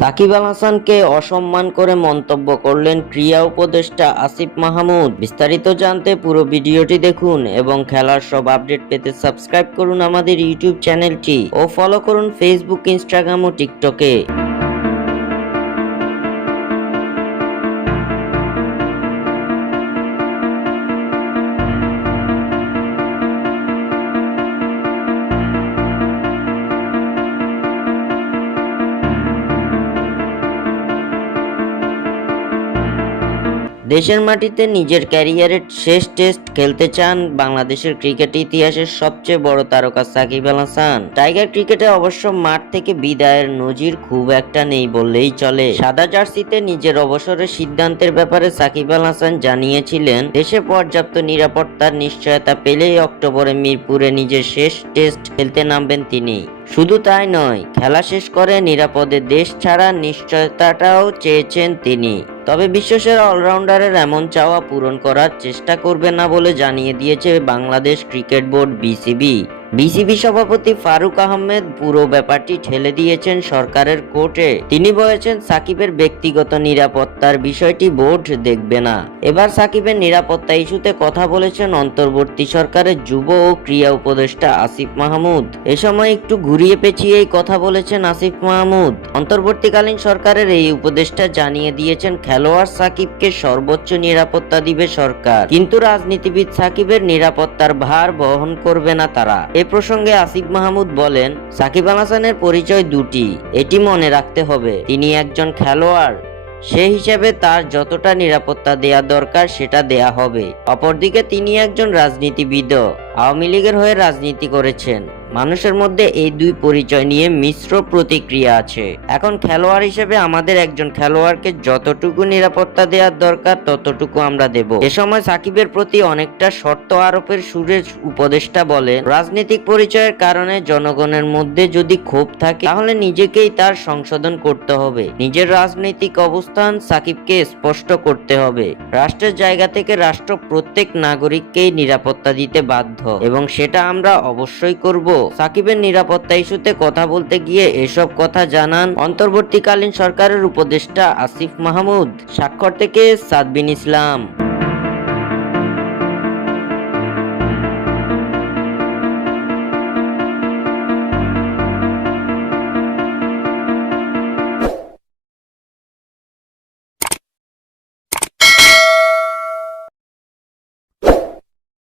সাকিব আল হাসানকে অসম্মান করে মন্তব্য করলেন ক্রীড়া উপদেষ্টা আসিফ মাহমুদ। বিস্তারিত জানতে পুরো ভিডিওটি দেখুন এবং খেলার সব আপডেট পেতে সাবস্ক্রাইব করুন আমাদের ইউটিউব চ্যানেলটি ও ফলো করুন ফেসবুক, ইনস্টাগ্রাম ও টিকটকে। দেশের মাটিতে নিজের ক্যারিয়ারের শেষ টেস্ট খেলতে চান বাংলাদেশের ক্রিকেট ইতিহাসের সবচেয়ে বড় তারকা সাকিব আল হাসান। টাইগার ক্রিকেটে অবশ্য মাঠ থেকে বিদায়ের নজির খুব একটা নেই বললেই চলে। সাদা জার্সিতে নিজের অবসরের সিদ্ধান্তের ব্যাপারে সাকিব আল হাসান জানিয়েছিলেন, দেশে পর্যাপ্ত নিরাপত্তার নিশ্চয়তা পেলেই অক্টোবরে মিরপুরে নিজের শেষ টেস্ট খেলতে নামবেন তিনি। শুধু তাই নয়, খেলা শেষ করে নিরাপদে দেশ ছাড়ার নিশ্চয়তাটাও চেয়েছেন তিনি। তবে বিশ্বসেরা অলরাউন্ডারের এমন চাওয়া পূরণ করার চেষ্টা করবে না বলে জানিয়ে দিয়েছে বাংলাদেশ ক্রিকেট বোর্ড বিসিবি সভাপতি ফারুক আহমেদ পুরো ব্যাপারটি ঠেলে দিয়েছেন সরকারের কোর্টে। তিনি বলেছেন, সাকিবের ব্যক্তিগত নিরাপত্তার বিষয়টি বোর্ড দেখবে না। এবার সাকিবের নিরাপত্তা ইস্যুতে কথা বলেছেন অন্তর্বর্তী সরকারের যুব ও ক্রীড়া উপদেষ্টা আসিফ মাহমুদ। এ সময় একটু ঘুরিয়ে পেঁচিয়েই কথা বলেছেন আসিফ মাহমুদ। অন্তর্বর্তীকালীন সরকারের এই উপদেষ্টা জানিয়ে দিয়েছেন, খেলোয়াড় সাকিবকে সর্বোচ্চ নিরাপত্তা দিবে সরকার, কিন্তু রাজনীতিবিদ সাকিবের নিরাপত্তার ভার বহন করবে না তারা। এ প্রসঙ্গে আসিফ মাহমুদ বলেন, সাকিব আল হাসানের পরিচয় দুটি, এটি মনে রাখতে হবে। তিনি একজন খেলোয়াড়, সে হিসেবে তার যতটা নিরাপত্তা দেয়া দরকার সেটা দেয়া হবে। অপরদিকে তিনি একজন রাজনীতিবিদও, আওয়ামী লীগের হয়ে রাজনীতি করেছেন। মানুষের মধ্যে এই দুই পরিচয় নিয়ে মিশ্র প্রতিক্রিয়া আছে। এখন খেলোয়াড় হিসেবে আমাদের একজন খেলোয়াড়কে যতটুকু নিরাপত্তা দেওয়ার দরকার ততটুকু আমরা দেব। এ সময় সাকিবের প্রতি অনেকটা শর্ত আরোপের সুরে উপদেষ্টা বলেন, রাজনৈতিক পরিচয়ের কারণে জনগণের মধ্যে যদি ক্ষোভ থাকে তাহলে নিজেকেই তার সংশোধন করতে হবে। নিজের রাজনৈতিক অবস্থান সাকিবকে স্পষ্ট করতে হবে। রাষ্ট্রের জায়গা থেকে রাষ্ট্র প্রত্যেক নাগরিককেই নিরাপত্তা দিতে বাধ্য এবং সেটা আমরা অবশ্যই করব। সাকিবের নিরাপত্তা ইস্যুতে কথা বলতে গিয়ে এসব কথা জানান অন্তর্বর্তীকালীন সরকারের উপদেষ্টা আসিফ মাহমুদ। স্বাক্ষর থেকে সাদবিন ইসলাম।